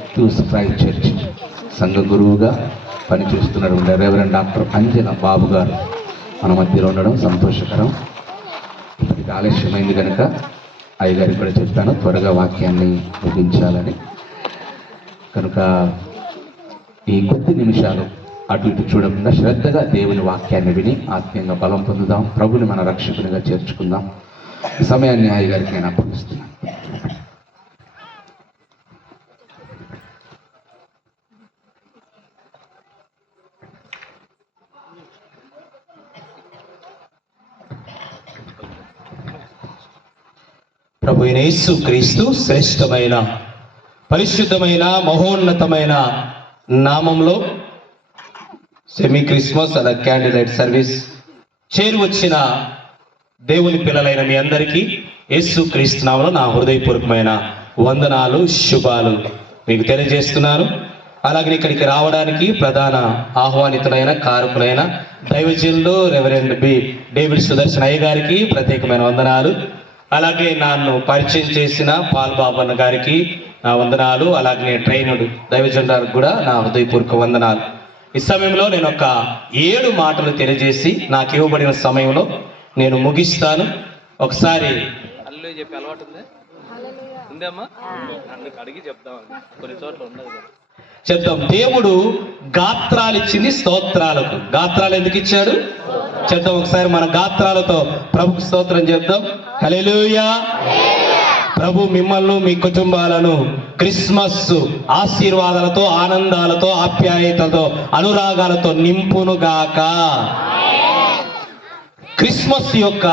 ఇక్టూస్ praise church సంఘ గురువుగా పనిచేస్తున్నటువంటి రెవరెండ్ డాక్టర్ అంజన బాబు గారు మన మధ్యలో ఉండడం సంతోషకరం. ఇప్పటికి ఆలస్యమైంది కనుక అయ్యగారికి కూడా చెప్పాను త్వరగా వాక్యాన్ని ముగించాలని. కనుక ఈ కొద్ది నిమిషాలు అటు ఇటు చూడకుండా శ్రద్ధగా దేవుని వాక్యాన్ని విని ఆత్మీయంగా బలం పొందుదాం, ప్రభుని మన రక్షకునిగా చేర్చుకుందాం. ఈ సమయాన్ని అయ్యగారికి నేను అప్పగిస్తున్నాను. ప్రభు యేసు క్రీస్తు శ్రేష్టమైన పరిశుద్ధమైన మహోన్నతమైన నామంలో సెమీ క్రిస్మస్ అలా క్యాండిల్ సర్వీస్ చేరువచ్చిన దేవుని పిల్లలైన మీ అందరికీ యేసు క్రీస్తు నామంలో నా హృదయపూర్వకమైన వందనాలు, శుభాలు మీకు తెలియజేస్తున్నాను. అలాగే ఇక్కడికి రావడానికి ప్రధాన ఆహ్వానితులైన కారకులైన దైవజనులు రెవరెండ్ డేవిడ్ సుదర్శన్ అయ్య గారికి ప్రత్యేకమైన వందనాలు. అలాగే నన్ను పరిచయం చేసిన పాల్ బాబన్న గారికి నా వందనాలు. అలాగే ట్రైనుడు దైవజనులకు కూడా నా హృదయపూర్వక వందనాలు. ఈ సమయంలో నేను ఒక 7 మాటలు తెలియజేసి నాకు ఇవ్వబడిన సమయంలో నేను ముగిస్తాను. ఒకసారి అల్లు చెప్పే అలవాటు ఉందేమ్మా, అందుకు అడిగి చెప్తాం, కొన్ని చోట్ల ఉండదు. చెప్తాం. దేవుడు గాత్రాలు ఇచ్చింది స్తోత్రాలకు. గాత్రాలు ఎందుకు ఇచ్చాడు చెప్తాం. ఒకసారి మన గాత్రాలతో ప్రభుకు స్తోత్రం చెప్తాం. హల్లెలూయా. ప్రభు మిమ్మల్ని మీ కుటుంబాలను క్రిస్మస్ ఆశీర్వాదాలతో, ఆనందాలతో, ఆప్యాయతతో, అనురాగాలతో నింపునుగాక. క్రిస్మస్ యొక్క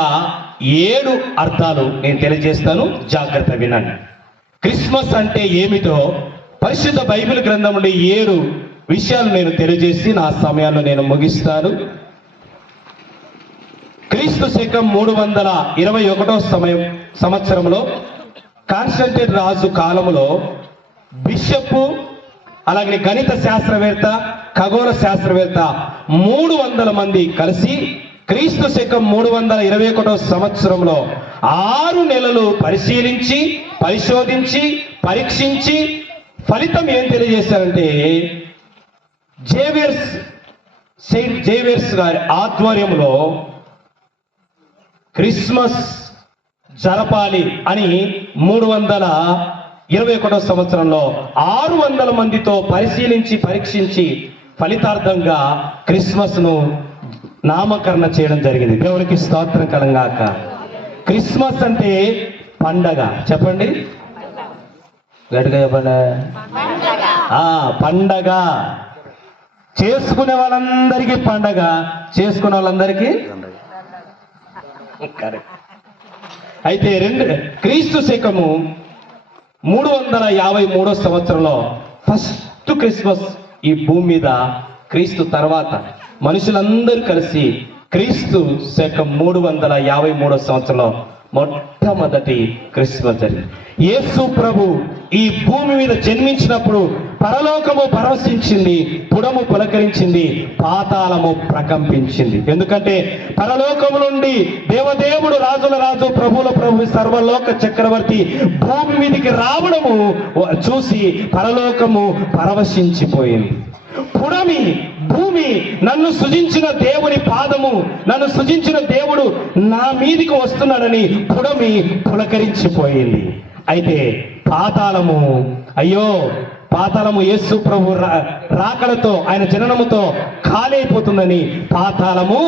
7 అర్థాలు నేను తెలియజేస్తాను, జాగ్రత్త వినండి. క్రిస్మస్ అంటే ఏమిటో పరిశుద్ధ బైబిల్ గ్రంథం నుండి 7 విషయాలు నేను తెలియజేసి నా సమయాన్ని నేను ముగిస్తాను. క్రీస్తు శకం 321 సంవత్సరంలో కాన్స్టంటైన్ రాజు కాలంలో బిషప్, అలాగే గణిత శాస్త్రవేత్త, ఖగోళ శాస్త్రవేత్త 300 మంది కలిసి క్రీస్తు శకం 321 సంవత్సరంలో 6 నెలలు పరిశీలించి, పరిశోధించి, పరీక్షించి ఫలితం ఏం తెలియజేశారంటే సెయింట్ జేవియర్స్ గారి ఆధ్వర్యంలో క్రిస్మస్ జరపాలి అని 321 సంవత్సరంలో 600 మందితో పరిశీలించి, పరీక్షించి ఫలితార్థంగా క్రిస్మస్ ను నామకరణ చేయడం జరిగింది. దేవునికి స్తోత్రం కలంగాక. క్రిస్మస్ అంటే పండగ. చెప్పండి గట్టిగా చెప్పండి. పండగ. చేసుకునే వాళ్ళందరికీ పండగ, చేసుకునే వాళ్ళందరికీ కరెక్ట్. అయితే క్రీస్తు శకము 353 సంవత్సరంలో ఫస్ట్ క్రిస్మస్ ఈ భూమి మీద క్రీస్తు తర్వాత మనుషులందరూ కలిసి క్రీస్తు శకం 353 సంవత్సరంలో మొట్టమొదటి క్రిస్మస్ జరిగింది. యేసు ప్రభు ఈ భూమి మీద జన్మించినప్పుడు పరలోకము పరవశించింది, పుడము పులకరించింది, పాతాళము ప్రకంపించింది. ఎందుకంటే పరలోకము నుండి దేవదేవుడు, రాజుల రాజు, ప్రభుల ప్రభు, సర్వలోక చక్రవర్తి భూమి మీదకి రావడము చూసి పరలోకము పరవశించిపోయింది. పుడమి, భూమి, నన్ను సృజించిన దేవుని పాదము, నన్ను సృజించిన దేవుడు నా మీదికి వస్తున్నాడని పుడమి పులకరించిపోయింది. అయితే పాతాళము, అయ్యో పాతాళము యేసు ప్రభు రాకడతో, ఆయన జననముతో ఖాళీ అయిపోతుందని పాతాళము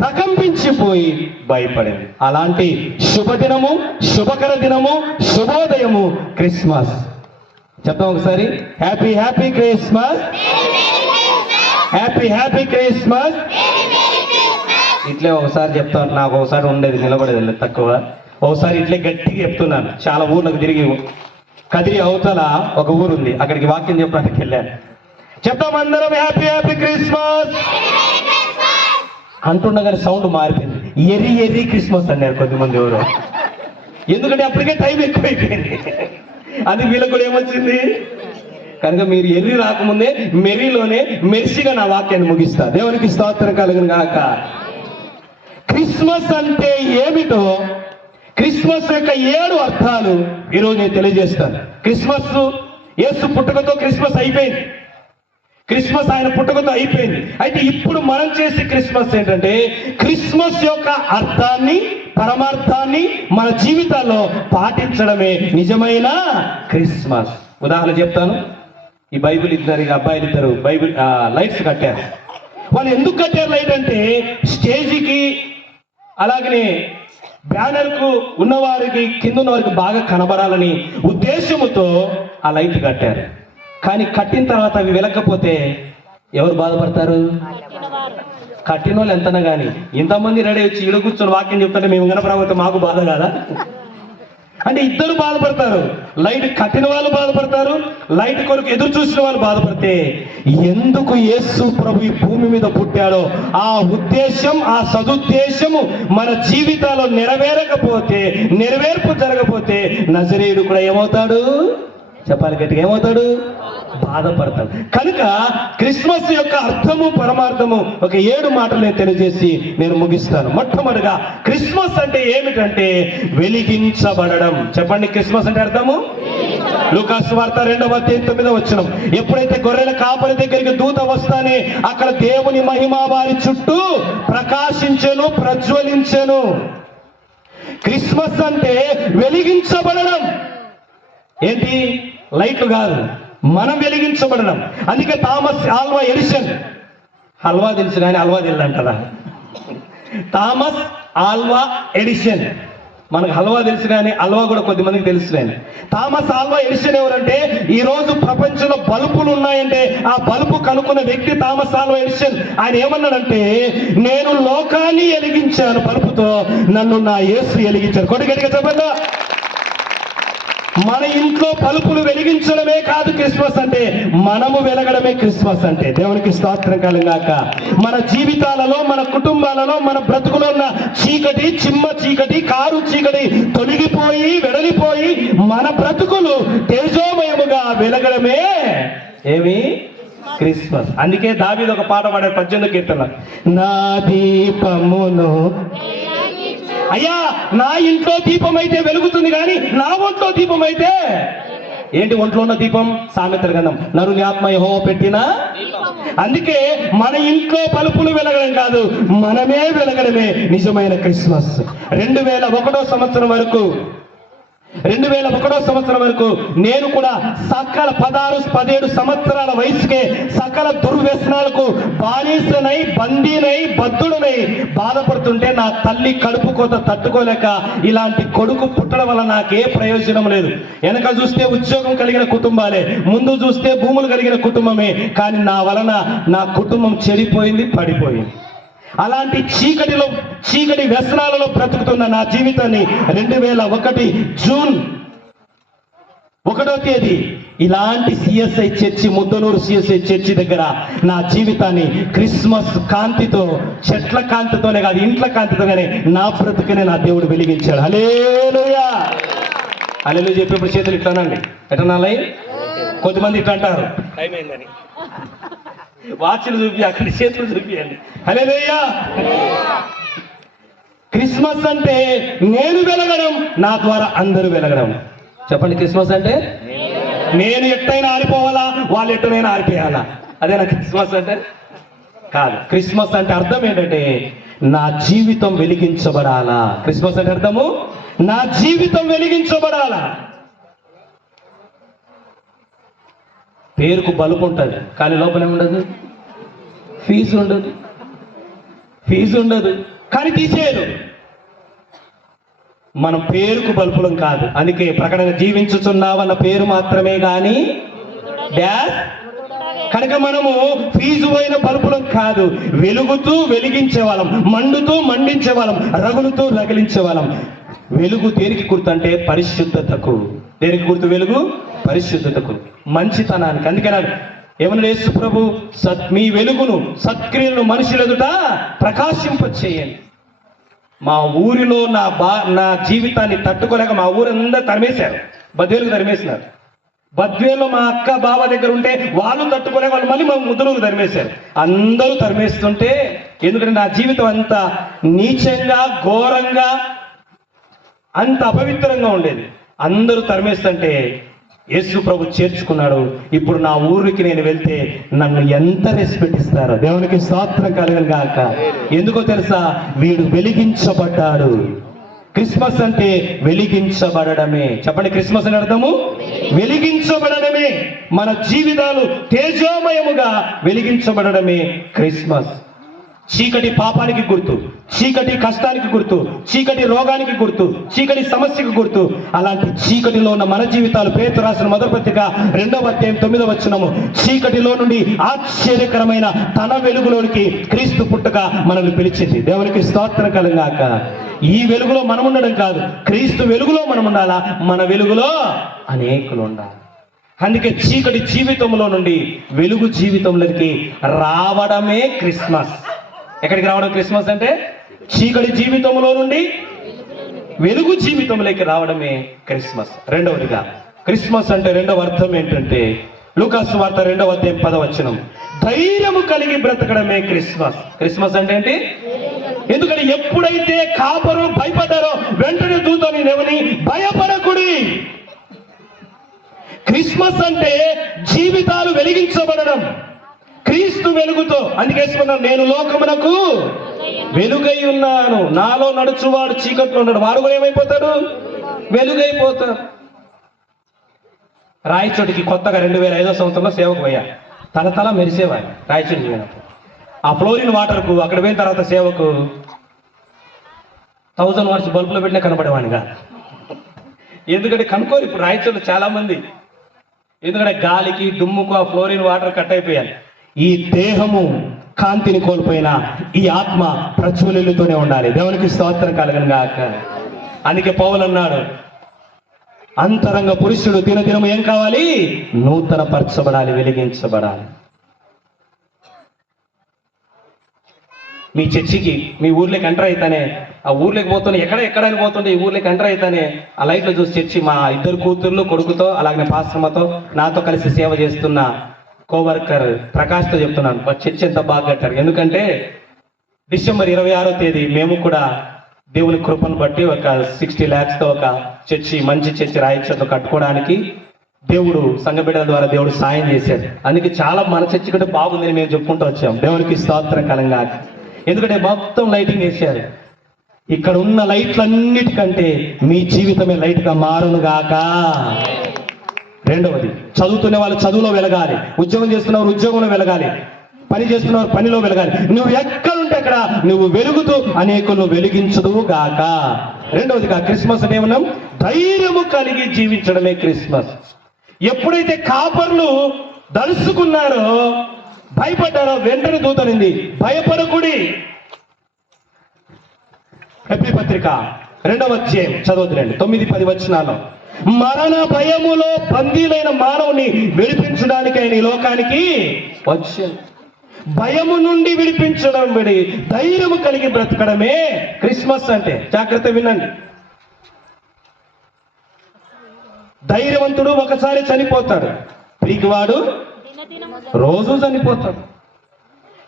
ప్రకంపించిపోయి భయపడింది. అలాంటి శుభదినము, శుభకర దినము, శుభోదయము క్రిస్మస్. చెప్తాం ఒకసారి, happy happy Christmas, happy happy Christmas. ఇట్లే ఒకసారి చెప్తాను, నాకు ఒకసారి ఉండేది నిలబడేది తక్కువ, ఒకసారి ఇట్లే గట్టిగా చెప్తున్నాను. చాలా ఊర్లకు తిరిగి కదిరి అవతల ఒక ఊరుంది, అక్కడికి వాక్యం చెప్పడానికి వెళ్ళాను. చెప్తాం అందరం హ్యాపీ హ్యాపీ క్రిస్మస్ అంటుండగానే సౌండ్ మారిపోయింది. ఎర్రి ఎర్రి క్రిస్మస్ అన్నారు కొద్దిమంది ఎవరు. ఎందుకంటే అప్పటికే టైం ఎక్కువైపోయింది. అది వీళ్ళకు కూడా ఏమొచ్చింది కనుక మీరు ఎర్రి రాకముందే మెర్రీలోనే మెర్సిగా నా వాక్యాన్ని ముగిస్తా. దేవునికి స్తోత్రం కలుగును గాక. క్రిస్మస్ అంటే ఏమిటో క్రిస్మస్ యొక్క 7 అర్థాలు ఈరోజు నేను తెలియజేస్తాను. క్రిస్మస్ యేసు పుట్టుకతో క్రిస్మస్ అయిపోయింది. క్రిస్మస్ ఆయన పుట్టుకతో అయిపోయింది. అయితే ఇప్పుడు మనం చేసే క్రిస్మస్ ఏంటంటే క్రిస్మస్ యొక్క అర్థాన్ని, పరమార్థాన్ని మన జీవితాల్లో పాటించడమే నిజమైన క్రిస్మస్. ఉదాహరణ చెప్తాను. ఈ బైబిల్ అబ్బాయిలు ఇద్దరు బైబిల్ లైట్స్ కట్టారు. వాళ్ళు ఎందుకు కట్టారు లైట్ అంటే స్టేజికి అలాగనే బ్యానర్కు ఉన్నవారికి కింద ఉన్నవారికి బాగా కనబడాలని ఉద్దేశముతో ఆ లైట్ కట్టారు. కానీ కట్టిన తర్వాత అవి వెలకపోతే ఎవరు బాధపడతారు? కట్టిన వాళ్ళు ఎంతనా కానీ. ఇంతమంది రెడీ వచ్చి ఇడ కూర్చొని వాక్యం చెప్తుంటే మేము కనపడకపోతే మాకు బాధ కాదా? అంటే ఇద్దరు బాధపడతారు. లైట్ కట్టిన వాళ్ళు బాధపడతారు, లైట్ కొరకు ఎదురు చూసిన వాళ్ళు బాధపడితే ఎందుకు యేసు ప్రభు ఈ భూమి మీద పుట్టాడో ఆ ఉద్దేశం, ఆ సదుద్దేశము మన జీవితాల్లో నెరవేర్పు జరగకపోతే నజరేయుడు కూడా ఏమవుతాడు? చెప్పాలి గట్టిగా, ఏమవుతాడు? బాధపడతాడు. కనుక క్రిస్మస్ యొక్క అర్థము, పరమార్థము ఒక 7 మాటలు నేను తెలియజేసి నేను ముగిస్తాను. మొట్టమొదటిగా క్రిస్మస్ అంటే ఏమిటంటే వెలిగించబడడం. చెప్పండి, క్రిస్మస్ అంటే అర్థము? లూకాసు వార్త 2:9 ఎప్పుడైతే గొర్రెల కాపరి దగ్గరికి దూత వస్తానే అక్కడ దేవుని మహిమ వారి చుట్టూ ప్రకాశించెను, ప్రజ్వలించెను. క్రిస్మస్ అంటే వెలిగించబడడం. ఏంటి? లైట్లు కాదు, మనం వెలిగించబడడం. అందుకే థామస్ ఆల్వా ఎడిసన్, హల్వా తెలుసు కానీ హల్వా తెలియదంటారా? థామస్ ఆల్వా ఎడిసన్, మనకు హల్వా తెలుసు కానీ హల్వా కూడా కొద్దిమందికి తెలుసు కానీ. థామస్ ఆల్వా ఎడిసన్ ఎవరంటే ఈ రోజు ప్రపంచంలో బల్బులు ఉన్నాయంటే ఆ బల్బు కనుక్కున్న వ్యక్తి థామస్ ఆల్వా ఎడిసన్. ఆయన ఏమన్నాడంటే నేను లోకాన్ని వెలిగించాను బల్బుతో, నన్ను నా యేసు వెలిగించాను. కొడుగడిగా చెప్పండి. మన ఇంట్లో బల్బులు వెలిగించడమే కాదు క్రిస్మస్ అంటే, మనము వెలగడమే క్రిస్మస్ అంటే. దేవునికి స్తోత్రం కలుగాక. మన జీవితాలలో, మన కుటుంబాలలో, మన బ్రతుకులో ఉన్న చీకటి, చిమ్మ చీకటి, కారు చీకటి తొలగిపోయి వెడలిపోయి మన బ్రతుకులు తేజోమయముగా వెలగడమే ఏమి? క్రిస్మస్. అందుకే దావీదు ఒక పాట పాడాడు 18వ కీర్తన, నా దీపమును అయ్యా నా ఇంట్లో దీపం అయితే వెలుగుతుంది కానీ నా ఒంట్లో దీపం అయితే ఏంటి? ఒంట్లో ఉన్న దీపం సామెతల గ్రంథం, నరుని ఆత్మ యెహోవా పెట్టిన. అందుకే మన ఇంట్లో బల్బులు వెలగడం కాదు, మనమే వెలగడమే నిజమైన క్రిస్మస్. 2001 సంవత్సరం వరకు నేను కూడా సకల 16-17 సంవత్సరాల వయసుకే సకల దుర్వ్యసనాలకు బానిసనై, బందీనై, బద్ధుడనై బాధపడుతుంటే నా తల్లి కడుపు కోత తట్టుకోలేక ఇలాంటి కొడుకు పుట్టడం వల్ల నాకే ప్రయోజనం లేదు. వెనక చూస్తే ఉద్యోగం కలిగిన కుటుంబాలే, ముందు చూస్తే భూములు కలిగిన కుటుంబమే, కానీ నా వలన నా కుటుంబం చెడిపోయింది, పడిపోయింది. అలాంటి చీకటి వ్యసనాలలో బ్రతుకుతున్న నా జీవితాన్ని 2001 జూన్ 1 ఇలాంటి CSI church, Muddanur CSI church దగ్గర నా జీవితాన్ని క్రిస్మస్ కాంతితో, చెట్ల కాంతితోనే కాదు ఇంట్ల కాంతితోనే నా బ్రతుకునే నా దేవుడు వెలిగించాడు. హల్లెలూయా. హల్లెలూయా చెప్పేప్పుడు చేతులు ఇట్లానండి, ఎటనాలై. కొద్దిమంది ఇట్లా అంటారు టైం అయిందని, వాచ్లు చూపి అక్కడ చేతులు చూపియండి. హల్లెలూయా. క్రిస్మస్ అంటే నేను వెలగడం, నా ద్వారా అందరూ వెలగడం. చెప్పండి, క్రిస్మస్ అంటే నేను ఎట్టయినా ఆరిపోవాలా, వాళ్ళు ఎట్టనైనా ఆరిపోయాలా? అదేనా క్రిస్మస్ అంటే? కాదు. క్రిస్మస్ అంటే అర్థం ఏంటంటే నా జీవితం వెలిగించబడాలా. క్రిస్మస్ అంటే అర్థము నా జీవితం వెలిగించబడాలా. పేరుకు బలుపు ఉంటుంది కానీ లోపల ఏముండదు? ఫీజు ఉండదు కానీ తీసేయరు. మనం పేరుకు బల్పులం కాదు. అందుకే ప్రకటన జీవించుచున్నావన్న పేరు మాత్రమే కానీ డాష్. కనుక మనము ఫీజు పోయిన బల్పులం కాదు, వెలుగుతూ వెలిగించే వాళ్ళం, మండుతూ మండించే వాళ్ళం, రగులుతూ రగిలించే వాళ్ళం. వెలుగు దేనికి గుర్తు అంటే పరిశుద్ధతకు. దేనికి గుర్తు? వెలుగు పరిశుద్ధతకు, మంచితనానికి. అందుకని ఏమన్నా యేసు ప్రభు మీ వెలుగును, సత్క్రియలను మనుషుల ఎదుట ప్రకాశింపచేయండి. మా ఊరిలో నా జీవితాన్ని తట్టుకోలేక మా ఊరందరూ తరిమేశారు, బద్వేలుకు తరిమేసినారు. బద్వేలో మా అక్క బావ దగ్గర ఉంటే వాళ్ళు తట్టుకోలేక వాళ్ళు మళ్ళీ మా ముద్దనూరు తరిమేశారు. అందరూ తరిమేస్తుంటే, ఎందుకంటే నా జీవితం అంతా నీచంగా, ఘోరంగా, అంత అపవిత్రంగా ఉండేది. అందరూ తరిమేస్తుంటే యేసు ప్రభు చేర్చుకున్నాడు. ఇప్పుడు నా ఊరికి నేను వెళ్తే నన్ను ఎంత రెస్పెక్ట్ ఇస్తారో. దేవునికి స్తోత్రం కలుగును గాక. ఎందుకో తెలుసా? వీడు వెలిగించబడ్డాడు. క్రిస్మస్ అంటే వెలిగించబడడమే. చెప్పండి, క్రిస్మస్ అని అర్థము వెలిగించబడడమే. మన జీవితాలు తేజోమయముగా వెలిగించబడడమే క్రిస్మస్. చీకటి పాపానికి గుర్తు, చీకటి కష్టానికి గుర్తు, చీకటి రోగానికి గుర్తు, చీకటి సమస్యకు గుర్తు. అలాంటి చీకటిలో ఉన్న మన జీవితాలు పేతురు రాసిన మొదటి పత్రిక 2వ అధ్యాయం 9వ వచనము, చీకటిలో నుండి ఆశ్చర్యకరమైన తన వెలుగులోనికి క్రీస్తు పుట్టుక మనల్ని పిలిచింది. దేవునికి స్తోత్రం కలుగాక. ఈ వెలుగులో మనం ఉండడం కాదు, క్రీస్తు వెలుగులో మనం ఉండాలా. మన వెలుగులో అనేకులు ఉండాలి. అందుకే చీకటి జీవితంలో నుండి వెలుగు జీవితంలోకి రావడమే క్రిస్మస్. ఎక్కడికి రావడం క్రిస్మస్ అంటే? చీకటి జీవితంలో నుండి వెలుగు జీవితంలోకి రావడమే క్రిస్మస్. రెండవదిగా క్రిస్మస్ అంటే రెండవ అర్థం ఏంటంటే, లూకాసు వార్త 2వ అధ్యాయం 10వ వచనం, ధైర్యము కలిగి బ్రతకడమే క్రిస్మస్. క్రిస్మస్ అంటే ఏంటి? ఎందుకంటే ఎప్పుడైతే కాపరు భయపడ్డారో వెంటనే దూతని నెవని భయపడకుడి. క్రిస్మస్ అంటే జీవితాలు వెలిగించబడడం, క్రీస్తు వెలుగుతో. అందుకే నేను లోకమునకు వెలుగై ఉన్నాను, నాలో నడుచువాడు చీకట్లో ఉన్నాడు, వాడు కూడా ఏమైపోతాడు? వెలుగైపోతాడు. రాయచోటికి కొత్తగా 2005వ సంవత్సరంలో సేవకు పోయా. తల మెరిసేవాడు రాయచోటికి పోయినప్పుడు. ఆ ఫ్లోరిన్ వాటర్కు అక్కడ పోయిన తర్వాత సేవకు 1000 వాట్స్ బల్బులో పెట్టినా కనపడేవాడిగా. ఎందుకంటే కనుక్కోరు ఇప్పుడు రాయచోటి చాలా మంది. ఎందుకంటే గాలికి దుమ్ముకు ఆ ఫ్లోరిన్ వాటర్ కట్ అయిపోయాలి. ఈ దేహము కాంతిని కోల్పోయినా ఈ ఆత్మ ప్రజ్వలిల్లుతూనే ఉండాలి. దేవునికి స్తోత్రం కలుగును గాక. అందుకే పౌలు అన్నాడు, అంతరంగ పురుషుడు దినదినము ఏం కావాలి? నూతన పరచబడాలి, వెలిగించబడాలి. మీ చర్చికి మీ ఊర్లోకి ఎంటర్ అయితేనే, ఆ ఊర్లోకి పోతుండే ఎక్కడైనా పోతుండే, ఈ ఊర్లోకి ఎంటర్ అయితేనే ఆ లైట్లో చూసి చర్చి మా 2 కూతుర్లు కొడుకుతో అలాగే పాస్టర్మతో నాతో కలిసి సేవ చేస్తున్న కోవర్కర్ ప్రకాష్తో చెప్తున్నాను, చర్చి ఎంత బాగా కట్టారు. ఎందుకంటే డిసెంబర్ 26వ తేదీ మేము కూడా దేవుని కృపను బట్టి ఒక 60 lakhsతో ఒక చర్చి, మంచి చర్చి రాయచోట్ల కట్టుకోవడానికి దేవుడు సంఘబిడ్డల ద్వారా దేవుడు సాయం చేశాడు. అందుకే చాలా మన చర్చి కంటే బాగుందని మేము చెప్పుకుంటూ వచ్చాం. దేవునికి స్తోత్రం కలంగా. ఎందుకంటే మొత్తం లైటింగ్ వేశారు. ఇక్కడ ఉన్న లైట్లన్నిటికంటే మీ జీవితమే లైట్గా మారునుగాక. రెండవది, చదువుతున్న వాళ్ళు చదువులో వెలగాలి, ఉద్యోగం చేస్తున్నవారు ఉద్యోగంలో వెలగాలి, పని చేస్తున్నవారు పనిలో వెలగాలి. నువ్వు ఎక్కడుంటే అక్కడ నువ్వు వెలుగుతూ అనేకులను వెలిగించదు గాక. రెండవదిగా క్రిస్మస్ అంటే ఏమన్నాం? ధైర్యము కలిగి జీవించడమే క్రిస్మస్. ఎప్పుడైతే కాపర్లు దలుసుకున్నారో, భయపడ్డారో, వెంటనే దూతనింది భయపడకుడి. హెబ్రీ పత్రిక 2వ అధ్యాయం చదవదులేండి, 9-10 వచనాల్లో, మరణ భయములో బందీలైన మానవుని విడిపించడానికి ఆయన ఈ లోకానికి వచ్చాడు. భయము నుండి విడిపించడం విడి ధైర్యము కలిగి బ్రతకడమే క్రిస్మస్ అంటే. జాగ్రత్త వినండి. ధైర్యవంతుడు ఒకసారి చనిపోతాడు, పిరికివాడు రోజు చనిపోతాడు.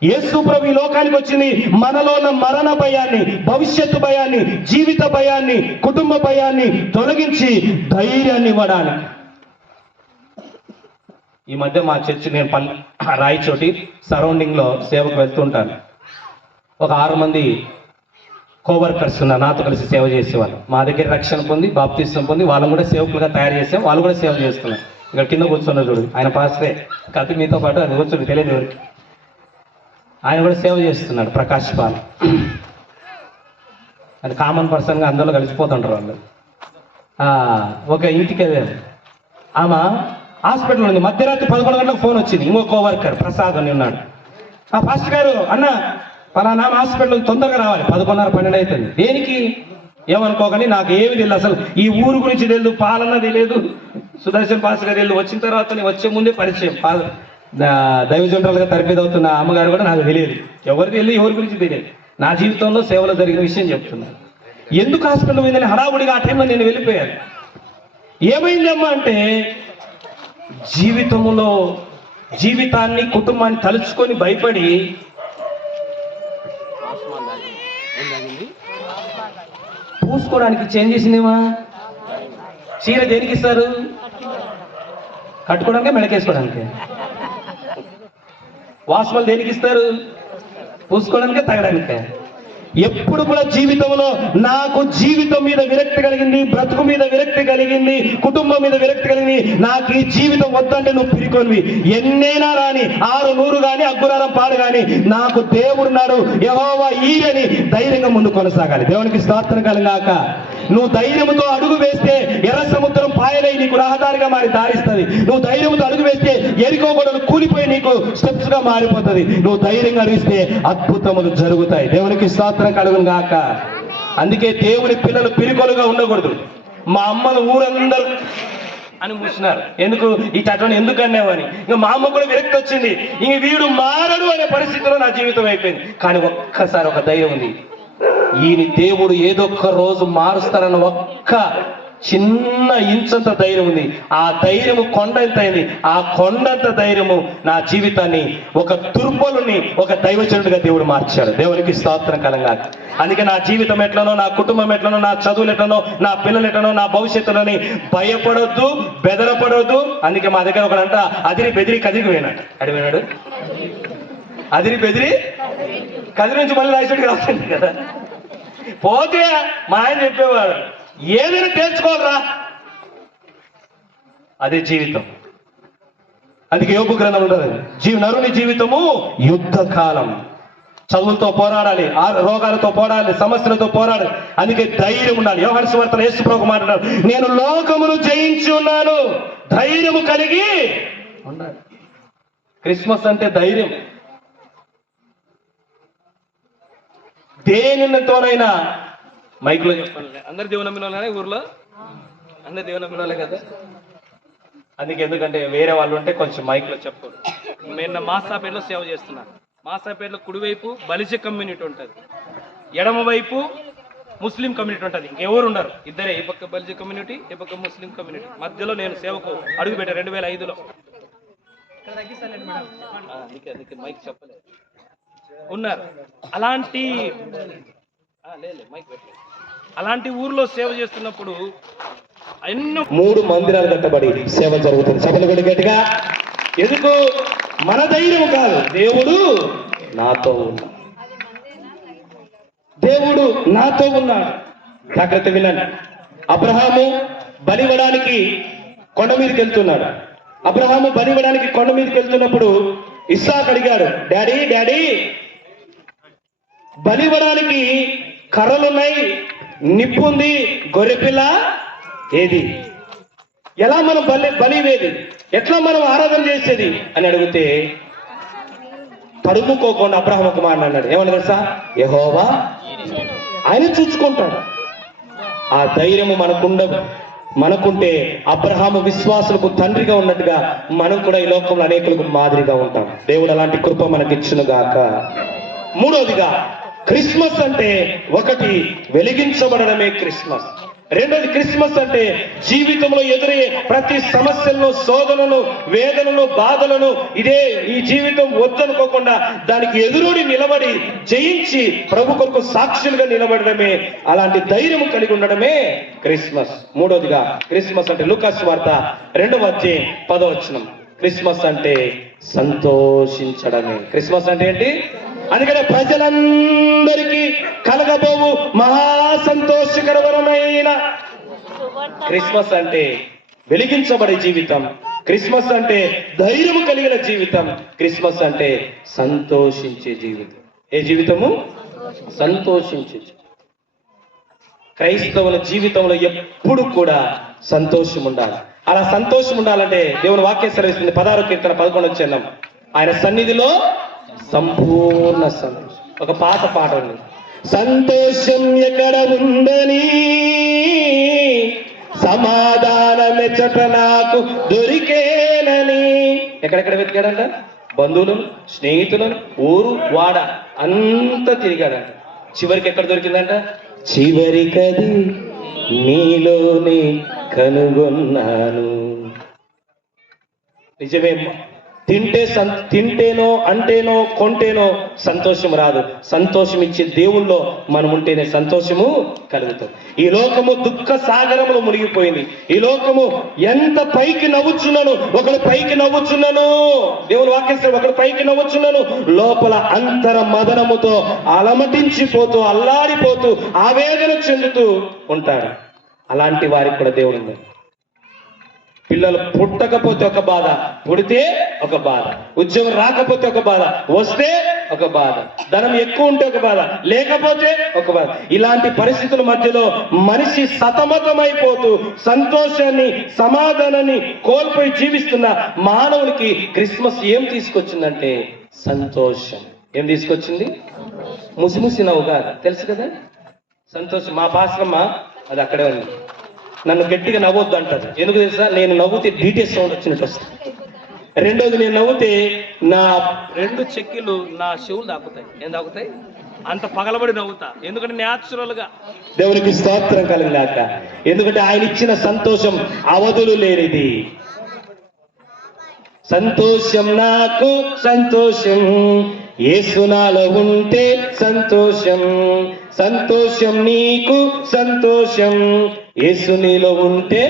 యేసు ప్రభు ఈ లోకానికి వచ్చింది మనలో ఉన్న మరణ భయాన్ని, భవిష్యత్తు భయాన్ని, జీవిత భయాన్ని, కుటుంబ భయాన్ని తొలగించి ధైర్యాన్ని ఇవ్వడానికి. ఈ మధ్య మా చర్చి, నేను రాయచోటి సరౌండింగ్ లో సేవకు వెళ్తుంటాను. ఒక 6 మంది కోవర్కర్స్ ఉన్నారు, నాతో కలిసి సేవ చేసేవాళ్ళు. మా దగ్గర రక్షణ పొంది బాప్తిస్తం పొంది వాళ్ళని కూడా సేవకులుగా తయారు చేసాం. వాళ్ళు కూడా సేవ చేస్తున్నారు. ఇక్కడ కింద కూర్చున్నారు చూడు, ఆయన పాస్టరే, కథ మీతో పాటు అది కూర్చొని తెలియదు ఎవరికి. ఆయన కూడా సేవ చేస్తున్నాడు, ప్రకాష్ పాల్. అది కామన్ పర్సన్గా అందరిలో కలిసిపోతుంటారు వాళ్ళు. ఒక ఇంటికి ఆమె హాస్పిటల్ ఉంది. మధ్యరాత్రి 11 గంటలకు ఫోన్ వచ్చింది. ఇంకో కోవర్కర్ ప్రసాద్ అని ఉన్నాడు. పాస్టర్ గారు, అన్న పలానా హాస్పిటల్ తొందరగా రావాలి, 11:30-12 అవుతుంది. దేనికి ఏమనుకోకండి, నాకు ఏమి తెలియదు, అసలు ఈ ఊరు గురించి తెలియదు, పాలన తెలియదు. సుదర్శన్ పాస్టర్ గారు తెలియదు. వచ్చిన తర్వాత నేను వచ్చే ముందే పరిచయం. దైవజనరల్గా తరబేది అవుతున్న అమ్మగారు కూడా నాకు తెలియదు. ఎవరికి తెలియదు, ఎవరి గురించి తెలియదు. నా జీవితంలో సేవలో జరిగిన విషయం చెప్తున్నాను. ఎందుకు హాస్పిటల్ పోయిందని హడావుడిగా ఆ టైంలో నేను వెళ్ళిపోయాను. ఏమైందమ్మా అంటే, జీవితంలో జీవితాన్ని, కుటుంబాన్ని తలుచుకొని భయపడి పూసుకోవడానికి చేంజ్ చేసిందేమా? చీర దేనికి ఇస్తారు? కట్టుకోవడానికి, మెడకేసుకోవడానికి. వాస్మలు దేనికి ఇస్తారు? పూసుకోవడానికి, తగ్గడానికి. ఎప్పుడు కూడా జీవితంలో నాకు జీవితం మీద విరక్తి కలిగింది, బ్రతుకు మీద విరక్తి కలిగింది, కుటుంబం మీద విరక్తి కలిగింది, నాకు ఈ జీవితం వద్దంటే నువ్వు పిరికొనివి. ఎన్నైనా రాని, 600 కానీ, అగ్గురారం పాడు కానీ, నాకు దేవుడున్నాడు, యెహోవా ఈయని ధైర్యంగా ముందు కొనసాగాలి. దేవునికి స్తోత్రం కలుగాక. నువ్వు ధైర్యంతో అడుగు వేస్తే ఎర్ర సముద్రం పాయలై నీకు రహదారిగా మారి దారిస్తుంది. నువ్వు ధైర్యంతో అడుగు వేస్తే ఎరికో గొడవలు కూలిపోయి నీకు స్టెప్స్ గా మారిపోతుంది. నువ్వు ధైర్యంగా అడిగిస్తే అద్భుతములు జరుగుతాయి. దేవునికి స్తోత్రం కలుగును గాక. అందుకే దేవుని పిల్లలు పిరికొలుగా ఉండకూడదు. మా అమ్మను ఊరందరూ అని మూసినారు. ఎందుకు? ఈ చట్టం ఎందుకు అన్నావని. ఇంకా మా అమ్మ కూడా విరక్తి వచ్చింది. ఇంక వీడు మారడు అనే పరిస్థితిలో నా జీవితం అయిపోయింది. కానీ ఒక్కసారి ఒక ధైర్యం ఉంది, ఈయన దేవుడు ఏదో ఒక్క రోజు మారుస్తారన్న ఒక్క చిన్న ఇంచంత ధైర్యం ఉంది. ఆ ధైర్యము కొండ ఎంత అయింది. ఆ కొండంత ధైర్యము నా జీవితాన్ని ఒక దుర్బలుని ఒక దైవజనుడిగా దేవుడు మార్చాడు. దేవునికి స్తోత్రం కలంగాక. అందుకే నా జీవితం ఎట్లనో, నా కుటుంబం ఎట్లనో, నా చదువులు ఎట్లనో, నా పిల్లలు ఎట్లనో, నా భవిష్యత్తులోని భయపడొద్దు, బెదరపడొద్దు. అందుకే మా దగ్గర ఒకడంట అదిరి బెదిరి కదిరి పోయినాడు. అడిగినాడు అదిరి బెదిరి కదిరి నుంచి మళ్ళీ రాయిసడికి రాస్తుంది కదా. పోతే మా ఆయన చెప్పేవాడు, ఏదైనా తెలుసుకోవాలరా, అదే జీవితం. అందుకే యోబు గ్రంథం ఉంటుంది, నరుని జీవితము యుద్ధ కాలం. చదువులతో పోరాడాలి, రోగాలతో పోరాడాలి, సమస్యలతో పోరాడాలి. అందుకే ధైర్యం ఉండాలి. యోహాను సువార్తలో యేసు ప్రభువు మాట్లాడారు, నేను లోకమును జయించి ఉన్నాను, ధైర్యము కలిగి ఉండాలి. క్రిస్మస్ అంటే ధైర్యం. దేనితోనైనా మైక్లో చెప్పాలి. అందరు దేవుని నమ్మిన వాళ్ళనే ఊర్లో, అందరు దేవుని నమ్మిన వాళ్ళే కదా. అందుకే ఎందుకంటే వేరే వాళ్ళు ఉంటే కొంచెం మైక్లో చెప్పకూడదు. నేను మాసాపేటలో సేవ చేస్తున్నాను. మాసాపేటలో కుడివైపు బలిజ కమ్యూనిటీ ఉంటుంది, ఎడమ వైపు ముస్లిం కమ్యూనిటీ ఉంటుంది. ఇంకెవరు ఉండరు, ఇద్దరే. ఈ పక్క బలిజ కమ్యూనిటీ, ఈ పక్క ముస్లిం కమ్యూనిటీ. మధ్యలో నేను సేవకు అడుగు పెట్టాను 2005లో. అందుకే మైక్ చెప్పలేదు, ఉన్నారు. అలాంటి అలాంటి ఊర్లో సేవ చేస్తున్నప్పుడు ఎన్నో 3 మందిరాలు కట్టబడి సేవ జరుగుతుంది. సభలు కూడా గట్టిగా. ఎందుకు? మన ధైర్యం కాదు, దేవుడు నాతో ఉన్నాడు. దేవుడు నాతో ఉన్నాడు. జాగ్రత్త వినండి. అబ్రహాము బలివ్వడానికి కొండ మీదకి వెళ్తున్నాడు. అబ్రహాము బలివ్వడానికి కొండ మీదకి వెళ్తున్నప్పుడు ఇస్సాకు అడిగాడు, డాడీ డాడీ, బలివ్వడానికి కర్రలున్నాయి, నిప్పు ఉంది, గొర్రెపిల్ల ఏది? ఎలా మనం బలివేది? ఎట్లా మనం ఆరాధన చేసేది అని అడిగితే తడుముకోకుండా అబ్రహాము ఒక మాట అన్నాడు. ఏమన్నా తెలుసా? యెహోవా ఆయన చూసుకుంటాడు. ఆ ధైర్యము మనకుంటే అబ్రహాము విశ్వాసులకు తండ్రిగా ఉన్నట్టుగా మనం కూడా ఈ లోకంలో అనేకులకు మాదిరిగా ఉంటాం. దేవుడు అలాంటి కృప మనకిచ్చును గాక. మూడోదిగా, క్రిస్మస్ అంటే ఒకటి వెలిగించబడడమే క్రిస్మస్. రెండోది, క్రిస్మస్ అంటే జీవితంలో ఎదురయ్యే ప్రతి సమస్యలను, శోధనను, వేదనను, బాధలను, ఇదే ఈ జీవితం వద్దనుకోకుండా దానికి ఎదురుడి నిలబడి జయించి ప్రభు కొరకు సాక్షులుగా నిలబడడమే, అలాంటి ధైర్యం కలిగి ఉండడమే క్రిస్మస్. మూడోదిగా, క్రిస్మస్ అంటే లూకా సువార్త 2వ అధ్యాయం 10వ వచనం. క్రిస్మస్ అంటే సంతోషించడమే. క్రిస్మస్ అంటే ఏంటి? అందుకనే ప్రజలందరికీ కలగబోవు మహా సంతోషకరమైన క్రిస్మస్ అంటే వెలిగించబడే జీవితం. క్రిస్మస్ అంటే ధైర్యం కలిగిన జీవితం. క్రిస్మస్ అంటే సంతోషించే జీవితం. ఏ జీవితము? సంతోషించే. క్రైస్తవుల జీవితంలో ఎప్పుడు కూడా సంతోషం ఉండాలి. అలా సంతోషం ఉండాలంటే దేవుని వాక్యం సెలవిస్తుంది. 16వ కీర్తన 11వ వచనం, ఆయన సన్నిధిలో సంపూర్ణ సంతోషం. ఒక పాట ఉంది, సంతోషం ఎక్కడ ఉందని సమాధానం ఎచ్చట నాకు దొరికేనని. ఎక్కడెక్కడ వెతికాడంట? బంధువులను, స్నేహితులను, ఊరు వాడ అంతా తిరిగాడంట. చివరికి ఎక్కడ దొరికిందంట? చివరికది నీలోనే కనుగొన్నాను. నిజమే. తింటేనో అంటేనో కొంటేనో సంతోషం రాదు. సంతోషం ఇచ్చే దేవుల్లో మనం ఉంటేనే సంతోషము కలుగుతాం. ఈ లోకము దుఃఖ సాగరములో మునిగిపోయింది. ఈ లోకము ఎంత పైకి నవ్వుచున్నాను, ఒకడు పైకి నవ్వుచున్నాను, దేవుని వాక్యం ఒకడు పైకి నవ్వుచున్నాను, లోపల అంతర మదనముతో అలమటించిపోతూ అల్లాడిపోతూ ఆవేదన చెందుతూ ఉంటాడు. అలాంటి వారికి కూడా దేవుడు ఉంది. పిల్లలు పుట్టకపోతే ఒక బాధ, పుడితే ఒక బాధ, ఉద్యోగం రాకపోతే ఒక బాధ, వస్తే ఒక బాధ, ధనం ఎక్కువ ఉంటే ఒక బాధ, లేకపోతే ఒక బాధ. ఇలాంటి పరిస్థితుల మధ్యలో మనిషి సతమతమైపోతూ సంతోషాన్ని సమాధానాన్ని కోల్పోయి జీవిస్తున్న మానవునికి క్రిస్మస్ ఏం తీసుకొచ్చిందంటే సంతోషం. ఏం తీసుకొచ్చింది? ముసిముసి నవ్వు కాదు, తెలుసు కదా సంతోషం. మా పాశ్రమ అది అక్కడే ఉంది. నన్ను గట్టిగా నవ్వొద్దు అంటారు. ఎందుకు తెలుసా? నేను నవ్వుతే డీటెయిల్స్ సౌండ్ వచ్చినట్టు వస్తుంది. రెండోది, నేను నవ్వుతే నా 2 చెక్కిలు నా చెవులు దాకుతాయి. ఏం దాకుతాయి? అంత పగలబడి నవ్వుతా. ఎందుకంటే న్యాచురల్ గా. దేవునికి స్తోత్రం కలిగినాక. ఎందుకంటే ఆయన ఇచ్చిన సంతోషం అవధులు లేనిది. సంతోషం నాకు సంతోషం, యేసు నాలో ఉంటే సంతోషం, సంతోషం నీకు సంతోషం, యేసు నీలో ఉంటే.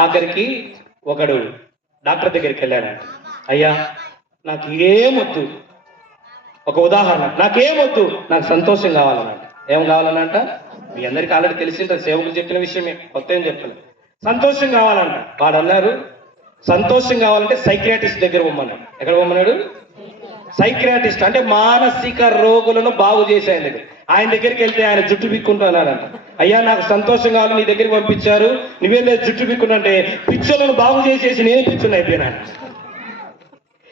ఆఖరికి ఒకడు డాక్టర్ దగ్గరికి వెళ్ళాడు. అయ్యా నాకు ఏమొద్దు, ఒక ఉదాహరణ, నాకేమొద్దు, నాకు సంతోషం కావాలన్నట్ట. ఏం కావాలన్నట్ట? మీ అందరికి ఆల్రెడీ తెలిసింది, సేవకులు చెప్పిన విషయమే, కొత్త ఏం చెప్పలేదు. సంతోషం కావాలంట. వాడు అన్నారు సంతోషం కావాలంటే సైక్రియాటిస్ట్ దగ్గర పోమన్నాడు. ఎక్కడ పోమన్నాడు? సైక్రియాటిస్ట్ అంటే మానసిక రోగులను బాగు చేసే ఆయన దగ్గరికి వెళ్తే ఆయన జుట్టు పిక్కుంటున్నాడంట. అయ్యా నాకు సంతోషం కావాలి, నీ దగ్గరికి పంపించారు, నువ్వేం లేదు జుట్టు పిక్కుంటే పిచ్చోళ్ళను బాగు చేసేసి నేను పిచ్చుని అయిపోయినా.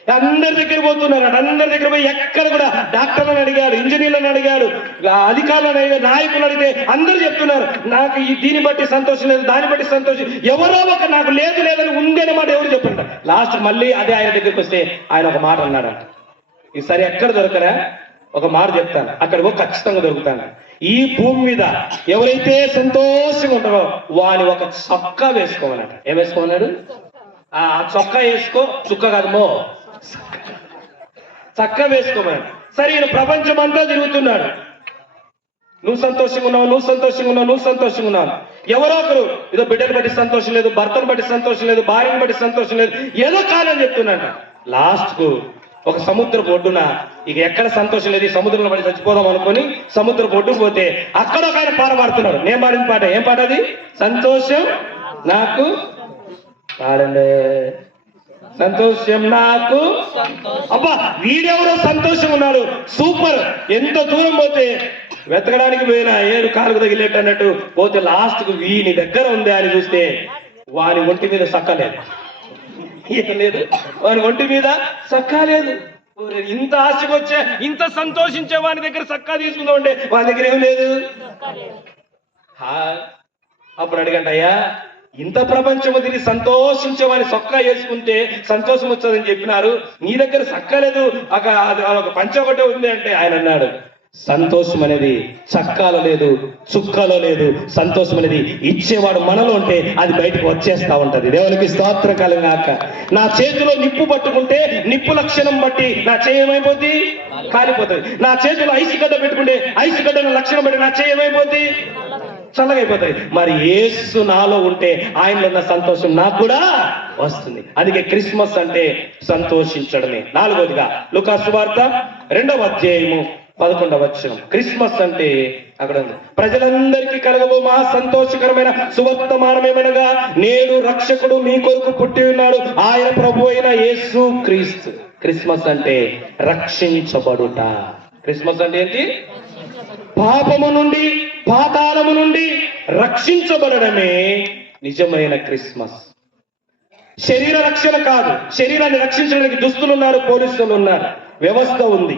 అందరి దగ్గర పోతున్నారు. అందరి దగ్గర పోయి ఎక్కడ కూడా డాక్టర్లను అడిగాడు, ఇంజనీర్లను అడిగాడు, అధికారులను అడిగాడు, నాయకులు అడిగితే అందరూ చెప్తున్నారు నాకు దీన్ని బట్టి సంతోషం లేదు, దాన్ని బట్టి సంతోషం, ఎవరో ఒక నాకు లేదు లేదని ఉందని మాట ఎవరు చెప్పండి. లాస్ట్ మళ్ళీ అదే ఆయన దగ్గరికి వస్తే ఆయన ఒక మాట అన్నాడంట. ఈసారి ఎక్కడ దొరకరా? ఒక మాట చెప్తాను, అక్కడ ఖచ్చితంగా దొరుకుతాను. ఈ భూమి మీద ఎవరైతే సంతోషంగా ఉంటారో వాని ఒక చొక్కా వేసుకోమన్నాడు. ఏం వేసుకోమన్నాడు? ఆ చొక్కా వేసుకో, చుక్క కాదు చక్క వేసుకోమన్నాడు. సరే ఈయన ప్రపంచం అంతా తిరుగుతున్నాడు. నువ్వు సంతోషంగా ఉన్నావు, నువ్వు సంతోషంగా ఉన్నావు, నువ్వు సంతోషంగా ఉన్నావు. ఎవరో ఒకరు ఏదో బిడ్డను బట్టి సంతోషం లేదు, భర్తను బట్టి సంతోషం లేదు, భార్యను బట్టి సంతోషం లేదు, ఏదో కాదని చెప్తున్నాడు. లాస్ట్ కు ఒక సముద్ర ఒడ్డున ఇక ఎక్కడ సంతోషం లేదు, ఈ సముద్రంలో పడి చచ్చిపోదాం అనుకుని సముద్ర ఒడ్డుకు పోతే అక్కడ ఒక ఆయన పాట పాడుతున్నాడు. నేను పాడిన పాట ఏం పాట అది? సంతోషం నాకు పాడండి, సంతోషం నాకు. అబ్బా వీడెవరో సంతోషం ఉన్నాడు, సూపర్. ఎంత దూరం పోతే వెతకడానికి పోయినా 7 కాళ్ళకు తగిలేట్టు అన్నట్టు పోతే లాస్ట్ కు వీని దగ్గర ఉంది అని చూస్తే వాని ఒంటి మీద సక్కలేదు. ఏం లేదు, వాని ఒంటి మీద సక్కా లేదు. ఇంత ఆశకు వచ్చే, ఇంత సంతోషించే వాని దగ్గర సక్కా తీసుకుందా ఉంటే వాని దగ్గర ఏం లేదు. అప్పుడు అడిగండి, అయ్యా ఇంత ప్రపంచము తిరిగి సంతోషించే వాని సొక్కా వేసుకుంటే సంతోషం వచ్చదని చెప్పినారు, నీ దగ్గర సక్కలేదు, ఒక పంచ ఒకటే ఉంది అంటే ఆయన అన్నాడు సంతోషం అనేది చక్కాలో లేదు, చుక్కలో లేదు. సంతోషం అనేది ఇచ్చేవాడు మనలో ఉంటే అది బయటకు వచ్చేస్తా ఉంటది. దేవునికి స్తోత్రం కలుగాక. నా చేతిలో నిప్పు పట్టుకుంటే నిప్పు లక్షణం బట్టి నా చేయి ఏమైపోద్ది? కాలిపోతుంది. నా చేతిలో ఐసు గడ్డ పెట్టుకుంటే ఐసు గడ్డ లక్షణం బట్టి నా చేయి ఏమైపోద్ది? చల్లగా అయిపోతాయి. మరి యేసు నాలో ఉంటే ఆయనలో ఉన్న సంతోషం నాకు కూడా వస్తుంది. అందుకే క్రిస్మస్ అంటే సంతోషించడమే. 4వదిగా లూకా సువార్త 2వ అధ్యాయము 11వ వచనం. క్రిస్మస్ అంటే అక్కడ ఉంది, ప్రజలందరికీ కలగబో మహా సంతోషకరమైన సువర్తమానమేమనగా నేడు రక్షకుడు మీ కొరకు పుట్టి ఉన్నాడు, ఆయన ప్రభు అయిన యేసు క్రీస్తు. క్రిస్మస్ అంటే రక్షించబడుట. క్రిస్మస్ అంటే ఏంటి? పాపము నుండి, పాతాళము నుండి రక్షించబడడమే నిజమైన క్రిస్మస్. శరీర రక్షణ కాదు. శరీరాన్ని రక్షించడానికి దుస్తులు ఉన్నారు, పోలీసులు ఉన్నారు, వ్యవస్థ ఉంది.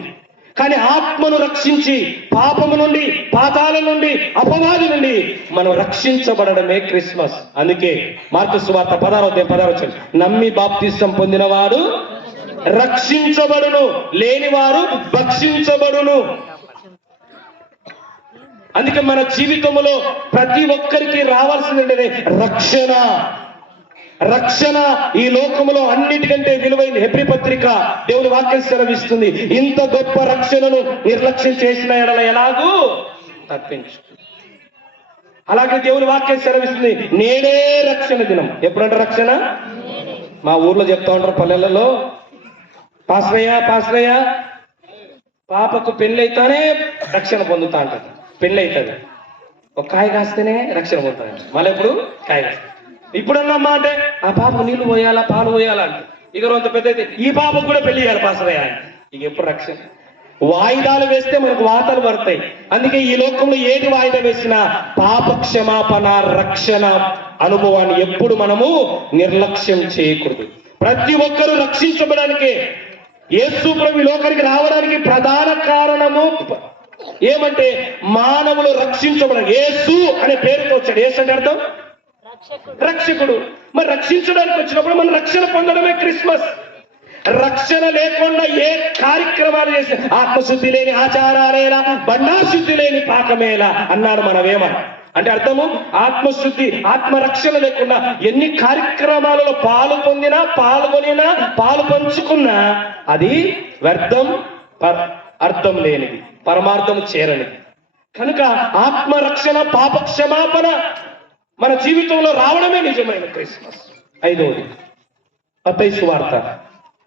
కానీ ఆత్మను రక్షించి పాపము నుండి, పాతాళం నుండి, అపవాది నుండి మనం రక్షించబడడమే క్రిస్మస్. అందుకే మార్కు సువార్త 16వ నమ్మి బాప్తిసం పొందినవాడు రక్షించబడును, లేనివారు భక్షించబడును. అందుకే మన జీవితంలో ప్రతి ఒక్కరికి రావాల్సింది రక్షణ. రక్షణ ఈ లోకములో అన్నిటికంటే విలువైంది. హెబ్రీ పత్రిక దేవుని వాక్యం సెలవిస్తుంది, ఇంత గొప్ప రక్షణను నిర్లక్ష్యం చేసిన ఎడల ఎలాగూ తప్పించు. అలాగే దేవుని వాక్యం సెలవిస్తుంది, నేడే రక్షణ దినం. ఎప్పుడంటే రక్షణ, మా ఊర్లో చెప్తా ఉంటారు పల్లెలలో, పాశ్రయ్య పాపకు పెళ్ళైతేనే రక్షణ పొందుతా అంటారు. పెళ్ళైతుంది, ఒక కాయ కాస్తేనే రక్షణ పొందుతాడు. మళ్ళీ ఎప్పుడు కాయ కాస్తా. ఇప్పుడన్నమ్మా అంటే ఆ పాపకు నీళ్లు పోయాలా, పాలు పోయాలా అంటే, ఇక అంత పెద్ద అయితే ఈ పాపకు కూడా పెళ్లి చేయాలి పాశ్రయ్య. ఇక ఎప్పుడు రక్షణ? వాయిదాలు వేస్తే మనకు వార్తలు పడతాయి. అందుకే ఈ లోకంలో ఏది వాయిదా వేసినా పాప క్షమాపణ, రక్షణ అనుభవాన్ని ఎప్పుడు మనము నిర్లక్ష్యం చేయకూడదు. ప్రతి ఒక్కరూ రక్షించబడానికే, యేసు ప్రభు ఈ లోకానికి రావడానికి ప్రధాన కారణము ఏమంటే మానవులు రక్షించబడాలి. యేసు అనే పేరుతో వచ్చాడు. యేసు అంటే అర్థం రక్షకుడు. మరి రక్షించడానికి వచ్చినప్పుడు మనం రక్షణ పొందడమే క్రిస్మస్. రక్షణ లేకుండా ఏ కార్యక్రమాలు చేసి ఆత్మశుద్ధి లేని ఆచారాలేలా, బండాశుద్ధి లేని పాకమేలా అన్నాడు మన వేమ. అంటే అర్థము ఆత్మశుద్ధి, ఆత్మరక్షణ లేకుండా ఎన్ని కార్యక్రమాలలో పాల్గొనినా పాలు పంచుకున్నా అది వ్యర్థం, అర్థం లేనిది, పరమార్థం చేరనిది. కనుక ఆత్మరక్షణ, పాప క్షమాపణ మన జీవితంలో రావడమే నిజమైన క్రిస్మస్. 5వది మత్తయి సువార్త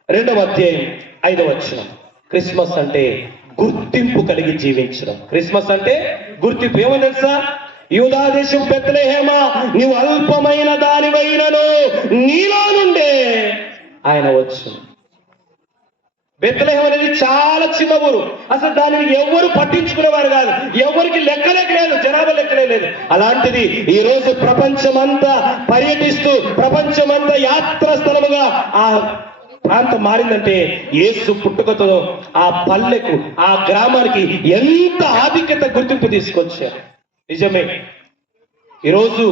2వ అధ్యాయం 5వ వచనం. క్రిస్మస్ అంటే గుర్తింపు కలిగి జీవించడం. క్రిస్మస్ అంటే గుర్తింపు. ఏమో తెలుసా? యూదా దేశం బెత్లెహేమా, నీవు అల్పమైన దానివైనను నీలో నుండే ఆయన వచ్చు. బెత్లెహేం అనేది చాలా చిన్న ఊరు. అసలు దానిని ఎవరు పట్టించుకునేవారు కాదు, ఎవరికి లెక్కలేదు, జనాభా లెక్కలేదు. అలాంటిది ఈ రోజు ప్రపంచమంతా పర్యటిస్తూ, ప్రపంచమంతా యాత్రా స్థలముగా ఆ ప్రాంతం మారిందంటే యేసు పుట్టుకతో ఆ పల్లెకు, ఆ గ్రామానికి ఎంత ఆధిక్యత, గుర్తింపు తీసుకొచ్చారు. నిజమే, ఈరోజు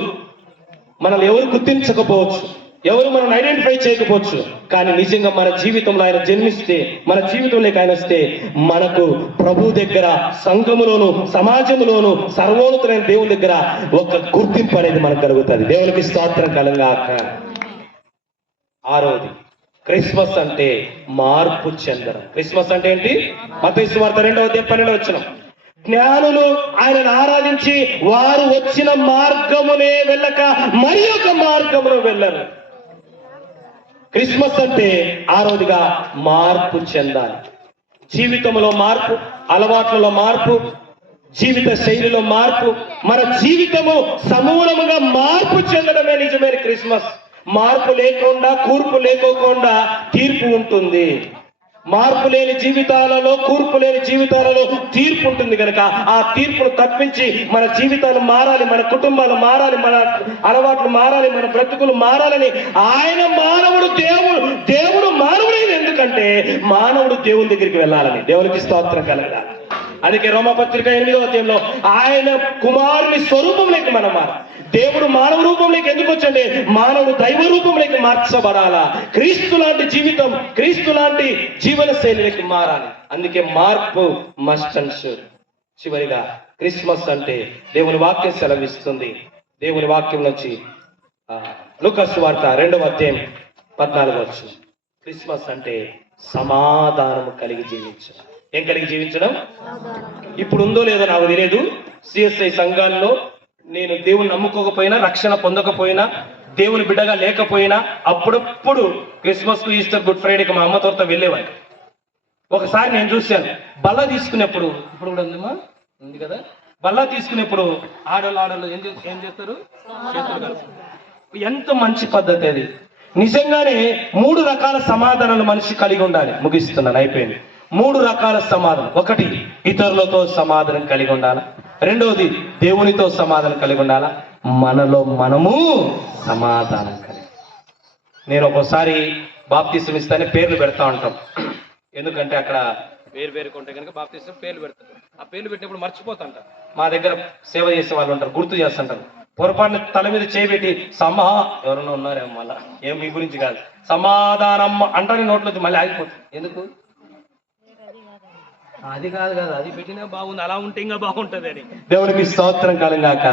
మనల్ని ఎవరు గుర్తించకపోవచ్చు, ఎవరు మనం ఐడెంటిఫై చేయకపోవచ్చు, కానీ నిజంగా మన జీవితంలో ఆయన జన్మిస్తే, మన జీవితంలోకి ఆయన వస్తే మనకు ప్రభు దగ్గర, సంఘములోను, సమాజంలోను, సర్వోన్నతులైన దేవుని దగ్గర ఒక గుర్తింపు అనేది మనకు కలుగుతుంది. దేవునికి స్తోత్రం కలుగాక. 6వది క్రిస్మస్ అంటే మార్పు చెందడం. క్రిస్మస్ అంటే ఏంటి? మత్తయి సువార్త 2వ అధ్యాయం 12వ వచనం. జ్ఞానులు ఆయనను ఆరాధించి వారు వచ్చిన మార్గమునే వెళ్ళక మరి ఒక మార్గమును వెళ్ళరు. క్రిస్మస్ అంటే 6వదిగా మార్పు చెందాలి. జీవితంలో మార్పు, అలవాట్లలో మార్పు, జీవిత శైలిలో మార్పు, మన జీవితము సమూలముగా మార్పు చెందడమే నిజమైన క్రిస్మస్. మార్పు లేకుండా, కూర్పు లేకోకుండా తీర్పు ఉంటుంది. మార్పు లేని జీవితాలలో, కూర్పు లేని జీవితాలలో తీర్పు ఉంటుంది. కనుక ఆ తీర్పును తప్పించి మన జీవితాలు మారాలి, మన కుటుంబాలు మారాలి, మన అలవాట్లు మారాలి, మన బ్రతుకులు మారాలని ఆయన దేవుడు మానవుడైన, ఎందుకంటే మానవుడు దేవుని దగ్గరికి వెళ్ళాలని. దేవునికి స్తోత్రం కలగాలి. అందుకే రోమపత్రిక 8వ అధ్యాయంలో ఆయన కుమారుని స్వరూపంలోకి మనం మారాలి. దేవుడు మానవ రూపంలోకి ఎందుకు వచ్చండి? మానవుడు దైవ రూపంలోకి మార్చబడాలా. క్రీస్తు లాంటి జీవితం, క్రీస్తు లాంటి జీవన శైలిలోకి మారాలి. అందుకే మార్పు మస్ట్ అండ్ షూర్. చివరిగా క్రిస్మస్ అంటే దేవుని వాక్యం సెలవిస్తుంది. దేవుని వాక్యం నుంచి లూకా సువార్త 2వ అధ్యాయం 14వ వచనం. క్రిస్మస్ అంటే సమాధానము కలిగి జీవించడం. ఏం కలిగి జీవించడం? ఇప్పుడు ఉందో లేదో నాకు తెలియదు. సిఎస్ఐ సంఘాల్లో నేను దేవుని నమ్ముకోకపోయినా, రక్షణ పొందకపోయినా, దేవుని బిడ్డగా లేకపోయినా అప్పుడప్పుడు క్రిస్మస్ కు, ఈస్టర్, గుడ్ ఫ్రైడేకి మా అమ్మతో వెళ్ళేవాడిని. ఒకసారి నేను చూశాను, బల్ల తీసుకునేప్పుడు, ఇప్పుడు కూడా ఉందమ్మా, ఉంది కదా, బల్ల తీసుకునేప్పుడు ఆడలు ఏం చేస్తారు? చేతులు కలుపుతారు. ఎంత మంచి పద్ధతి అది. నిజంగానే 3 రకాల సమాధానాలు మనిషి కలిగి ఉండాలి. ముగిస్తున్నాను, అయిపోయింది. 3 రకాల సమాధానం. 1, ఇతరులతో సమాధానం కలిగి ఉండాలా. 2వది, దేవునితో సమాధానం కలిగి ఉండాలా. మనలో మనము సమాధానం కలిగి. నేను ఒక్కోసారి బాప్తిసం ఇస్తానే పేర్లు పెడతా ఉంటాం. ఎందుకంటే అక్కడ వేరు కొంటే కనుక బాప్తిసం పేర్లు పెడతారు. ఆ పేర్లు పెట్టినప్పుడు మర్చిపోతుంటారు. మా దగ్గర సేవ చేసే వాళ్ళు ఉంటారు, గుర్తు చేస్తుంటారు. పొరపాటున తల మీద చేయబెట్టి ఎవరైనా ఉన్నారేమో, మళ్ళా ఏం మీ గురించి కాదు, సమాధానం అంటారు, నోట్లోంచి మళ్ళీ ఆగిపోతుంది. ఎందుకు? అది కాదు కదా, అది పెట్టినా బాగుంది, అలా ఉంటే ఇంకా బాగుంటది అని. దేవునికి స్తోత్రం కలుగాక.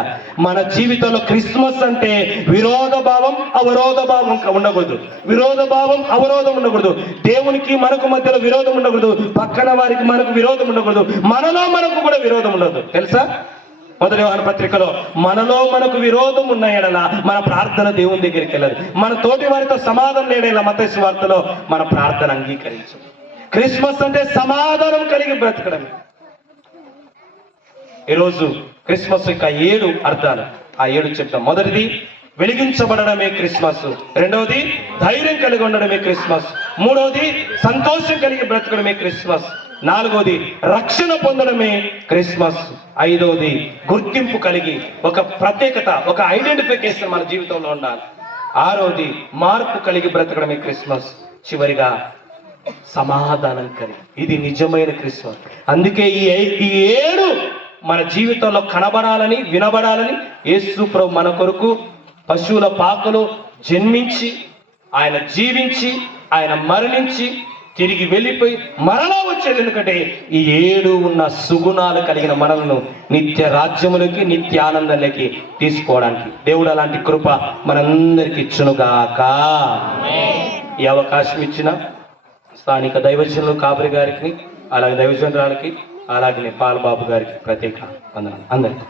మన జీవితంలో క్రిస్మస్ అంటే విరోధ భావం అవరోధ భావం ఉండకూడదు. విరోధ భావం అవరోధం ఉండకూడదు. దేవునికి మనకు మధ్యలో విరోధం ఉండకూడదు. పక్కన వారికి మనకు విరోధం ఉండకూడదు. మనలో మనకు కూడా విరోధం ఉండదు. తెలుసా? మొదటి యోహాను పత్రికలో మనలో మనకు విరోధం ఉన్న ఎడల మన ప్రార్థన దేవుని దగ్గరికి వెళ్ళదు. మన తోటి వారితో సమాధానం లేడేలా మత్తయి సువార్తలో మన ప్రార్థన అంగీకరించు. క్రిస్మస్ అంటే సమాధానం కలిగి బ్రతకడం. ఈరోజు క్రిస్మస్ యొక్క 7 అర్థాలు, ఆ 7 చెప్తాం. మొదటిది వెలిగించబడడమే క్రిస్మస్. రెండవది ధైర్యం కలిగి ఉండడమే క్రిస్మస్. మూడవది సంతోషం కలిగి బ్రతకడమే క్రిస్మస్. నాలుగవది రక్షణ పొందడమే క్రిస్మస్. ఐదవది గుర్తింపు కలిగి ఒక ప్రత్యేకత, ఒక ఐడెంటిఫికేషన్ మన జీవితంలో ఉండాలి. ఆరవది మార్పు కలిగి బ్రతకడమే క్రిస్మస్. చివరిగా సమాధానం కలిగి. ఇది నిజమైన క్రిస్మస్. అందుకే ఈ 7 మన జీవితంలో కనబడాలని, వినబడాలని యేసు ప్రభు మన కొరకు పశువుల పాకలో జన్మించి, ఆయన జీవించి, ఆయన మరణించి, తిరిగి వెళ్ళిపోయి మరలా వచ్చేది. ఎందుకంటే ఈ 7 ఉన్న సుగుణాలు కలిగిన మనలను నిత్య రాజ్యములకి, నిత్య ఆనందాలకి తీసుకోవడానికి దేవుడు అలాంటి కృప మనందరికి ఇచ్చునుగాక. ఈ అవకాశం ఇచ్చిన స్థానిక దైవజనులు కాపరి గారికి, అలాగే దైవజనురాలకి, అలాగే పాలబాబు గారికి ప్రత్యేక వందనాలు అందరికీ.